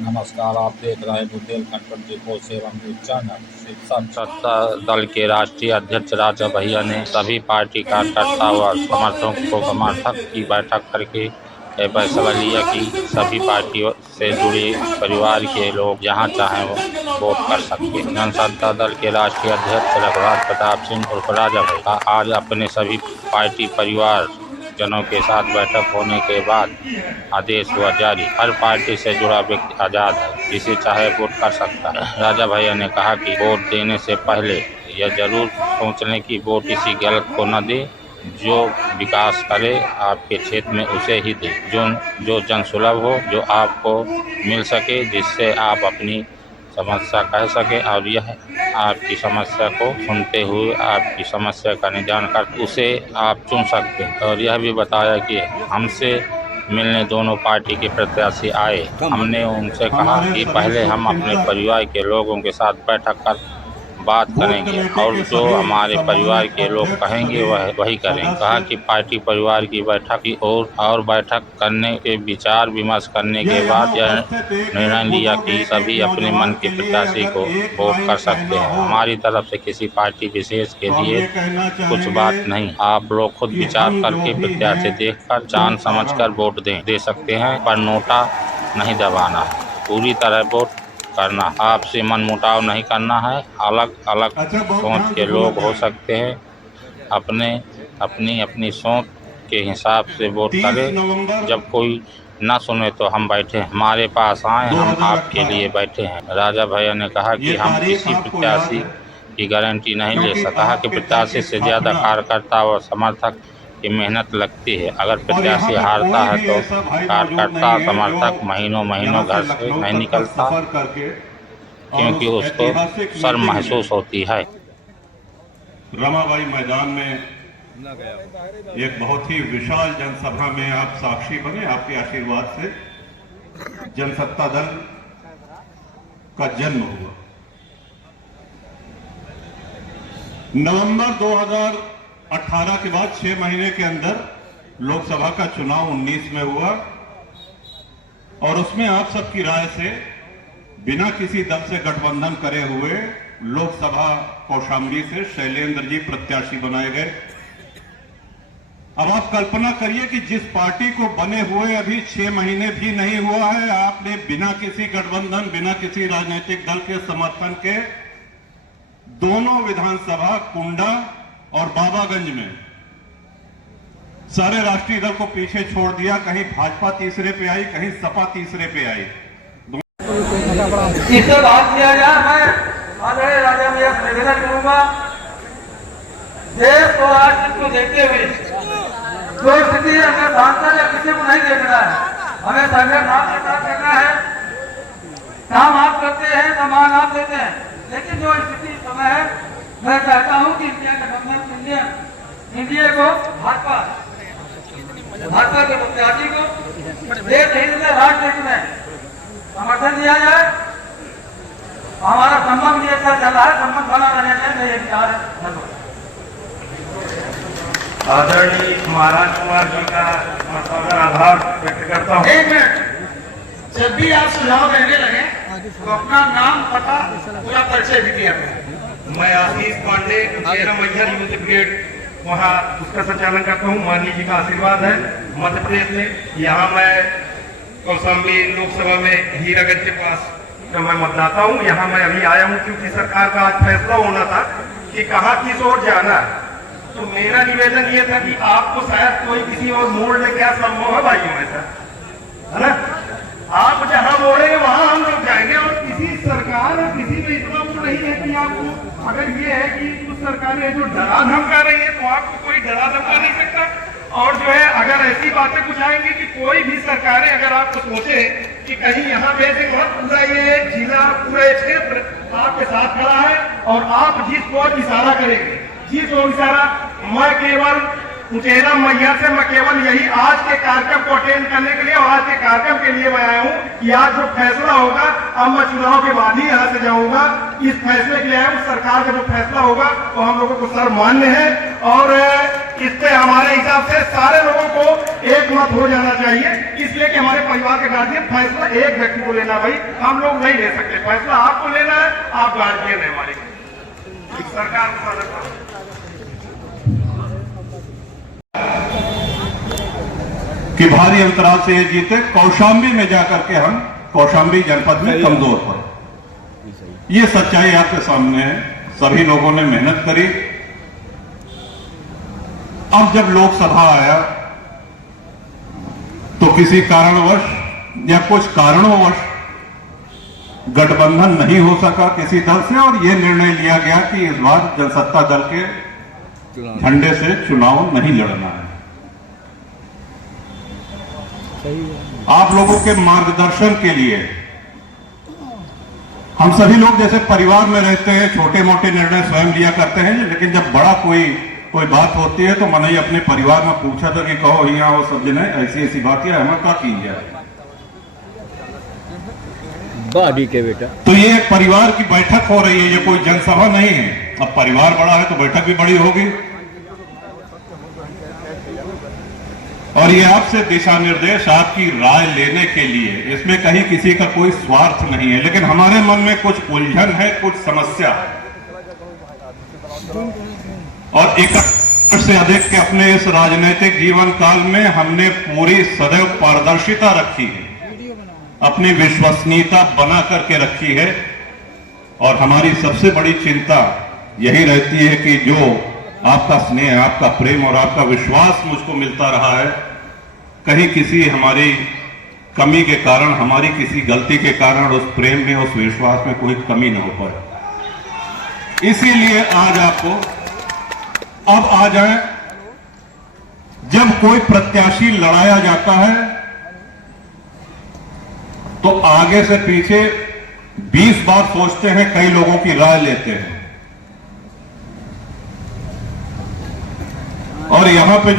नमस्कार, आप देख रहे हैं बुंदेलखंड 24/7 न्यूज चैनल। सत्ता दल के राष्ट्रीय अध्यक्ष राजा भैया ने सभी पार्टी कार्यकर्ता व समर्थक की बैठक करके यह फैसला लिया कि सभी पार्टियों से जुड़े परिवार के लोग जहां चाहें वोट कर सकते हैं। जनता दल के राष्ट्रीय अध्यक्ष रघुराज प्रताप सिंह उर्फ राजा भैया आज अपने सभी पार्टी परिवार जनों के साथ बैठक होने के बाद आदेश हुआ जारी। हर पार्टी से जुड़ा व्यक्ति आजाद है, जिसे चाहे वोट कर सकता है। राजा भैया ने कहा कि वोट देने से पहले यह जरूर सोच लें कि वोट किसी गलत को न दे, जो विकास करे आपके क्षेत्र में उसे ही दे, जो जन सुलभ हो, जो आपको मिल सके, जिससे आप अपनी समस्या कह सके और यह आपकी समस्या को सुनते हुए आपकी समस्या का निदान कर उसे आप चुन सकते हैं। और यह भी बताया कि हमसे मिलने दोनों पार्टी के प्रत्याशी आए। हमने उनसे कहा कि पहले हम अपने परिवार के लोगों के साथ बैठक कर बात करेंगे और जो हमारे परिवार के लोग कहेंगे वही करेंगे। कहा कि पार्टी परिवार की बैठक की और बैठक करने के विचार विमर्श करने के बाद यह निर्णय लिया कि सभी अपने मन के प्रत्याशी को वोट कर सकते हैं। हमारी तरफ से किसी पार्टी विशेष के लिए कुछ बात नहीं, आप लोग खुद विचार करके प्रत्याशी देखकर जान समझकर वोट दे सकते हैं, पर नोटा नहीं दबाना, पूरी तरह वोट करना, आपसे मनमुटाव नहीं करना है। अलग अलग सोच के लोग हो सकते हैं, अपनी सोच के हिसाब से वोट करें। जब कोई न सुने तो हम बैठे, हमारे पास आए, हम आपके लिए बैठे हैं। राजा भैया ने कहा कि हम किसी प्रत्याशी की गारंटी नहीं ले सकता कि प्रत्याशी से ज़्यादा कार्यकर्ता व समर्थक की मेहनत लगती है। अगर प्रत्याशी हारता है तो कार्यकर्ता समर्थक महीनों घर से नहीं निकलता, क्योंकि उसको शर्म महसूस होती है। रमाबाई मैदान में एक बहुत ही विशाल जनसभा में आप साक्षी बने, आपके आशीर्वाद से जनसत्ता दल का जन्म हुआ। नवंबर 2018 के बाद 6 महीने के अंदर लोकसभा का चुनाव 19 में हुआ और उसमें आप सबकी राय से बिना किसी दल से गठबंधन करे हुए लोकसभा कौशाम्बी से शैलेंद्र जी प्रत्याशी बनाए गए। अब आप कल्पना करिए कि जिस पार्टी को बने हुए अभी 6 महीने भी नहीं हुआ है, आपने बिना किसी गठबंधन, बिना किसी राजनीतिक दल के समर्थन के दोनों विधानसभा कुंडा और बाबागंज में सारे राष्ट्रीय दल को पीछे छोड़ दिया। कहीं भाजपा तीसरे पे आई, कहीं सपा तीसरे पे आई। इससे बात किया जाए, मैं आदरणीय राजा भैया से निवेदन करूंगा, देश और राष्ट्र को देखते हुए जो स्थिति हमें सांसद या किसी को नहीं देखना है, हमें संघर्ष आपके साथ करना है। काम आप करते हैं, सम्मान आप देते हैं, लेकिन जो स्थिति समय है, मैं चाहता हूं कि इंडिया गठबंधन इंडिया को भाजपा के प्रत्याशी को देश हित में, राष्ट्र हित में समर्थन दिया जाए। हमारा संबंध ये अच्छा चल रहा है, संबंध बना रहने चाहिए, मेरे विचार है। आदरणीय महाराज कुमार जी का आभार व्यक्त करता हूँ। एक मिनट, जब भी आप सुझाव देने लगे तो अपना नाम, पता, पूरा परिचय भी दिया करें। मैं आशीष पांडे, मैहर यूथ ब्रिगेड वहाँ उसका संचालन करता हूँ। माननीय जी का आशीर्वाद है मध्य प्रदेश में। यहाँ मैं कौशाम्बी लोकसभा में हीरागंज के पास तो मैं मतदाता हूँ। यहाँ मैं अभी आया हूँ क्योंकि सरकार का आज फैसला होना था कि कहाँ किस ओर जाना है। तो मेरा निवेदन ये था कि आपको शायद कोई किसी और मोड़ में क्या संभव है भाइयों ऐसा, है ना? आप जहाँ मोड़ेंगे वहाँ हम लोग जाएंगे। और किसी सरकार और किसी में इतना वो नहीं है कि आपको, अगर ये है कि कुछ सरकारें जो डरा धमका रही है तो आपको कोई डरा धमका नहीं सकता। और जो है अगर ऐसी बातें कुछ आएंगी कि कोई भी सरकारें अगर आपको सोचे कि कहीं यहाँ भेजे, पूरा ये जिला, पूरा क्षेत्र आपके साथ खड़ा है और आप जिस ओर इशारा करेंगे, जिस ओर इशारा, मैं केवल उचेरा मैया से मैं केवल यही आज के कार्यक्रम को अटेंड करने के लिए और आज के कार्यक्रम के लिए मैं आया हूँ कि आज जो फैसला होगा, अब मैं चुनाव के बाद ही यहाँ से जाऊंगा। इस फैसले के लिए आया हूँ, सरकार का जो फैसला होगा वो हम लोगों को सर्वमान्य है। और इससे हमारे हिसाब से सारे लोगों को एक मत हो जाना चाहिए, इसलिए कि हमारे परिवार के गार्जियन फैसला एक व्यक्ति को लेना, भाई हम लोग नहीं ले सकते, फैसला आपको लेना है, आप गार्जियन है हमारे सरकार को। कि भारी अंतराल से ये जीते। कौशाम्बी में जाकर के हम कौशाम्बी जनपद में कमजोर पड़े, ये सच्चाई आपके सामने है। सभी लोगों ने मेहनत करी। अब जब लोकसभा आया तो किसी कारणवश या कुछ कारणोंवश गठबंधन नहीं हो सका किसी दल से, और यह निर्णय लिया गया कि इस बार जनसत्ता दल के झंडे से चुनाव नहीं लड़ना है। आप लोगों के मार्गदर्शन के लिए हम सभी लोग जैसे परिवार में रहते हैं, छोटे मोटे निर्णय स्वयं लिया करते हैं, लेकिन जब बड़ा कोई बात होती है तो मैंने अपने परिवार में पूछा था कि कहो यहाँ वो सब जने ऐसी ऐसी बात है, हमें क्या की जाए। बाडी के बेटा, तो ये एक परिवार की बैठक हो रही है, ये कोई जनसभा नहीं है। अब परिवार बड़ा है तो बैठक भी बड़ी होगी, और ये आपसे दिशा निर्देश, आपकी राय लेने के लिए, इसमें कहीं किसी का कोई स्वार्थ नहीं है, लेकिन हमारे मन में कुछ उलझन है, कुछ समस्या है, और एक से अधिक के अपने इस राजनीतिक जीवन काल में हमने पूरी सदैव पारदर्शिता रखी है, अपनी विश्वसनीयता बना करके रखी है, और हमारी सबसे बड़ी चिंता यही रहती है कि जो आपका स्नेह, आपका प्रेम और आपका विश्वास मुझको मिलता रहा है, कहीं किसी हमारी कमी के कारण, हमारी किसी गलती के कारण उस प्रेम में, उस विश्वास में कोई कमी न हो पाए। इसीलिए आज आपको अब आ जाए, जब कोई प्रत्याशी लड़ाया जाता है तो आगे से पीछे 20 बार सोचते हैं, कई लोगों की राय लेते हैं, और यहां पे जो